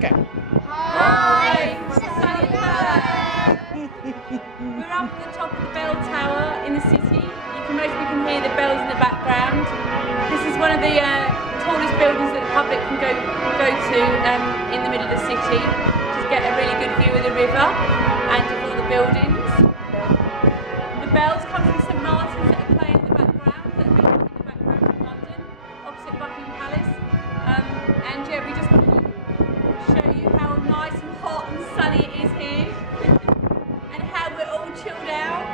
Go. Hi, sunny Perth. We're up at the top of the bell tower in the city. Most we can hear the bells in the background. This is one of the tallest buildings that the public can go to in the middle of the city. Just get a really good view of the river and of all the buildings. The bells come from St Martin's that are playing in the background, that have been playing in the background from London, opposite Buckingham Palace. And yeah, we just wanted to show you how nice and hot and sunny it is here and how we're all chilled out.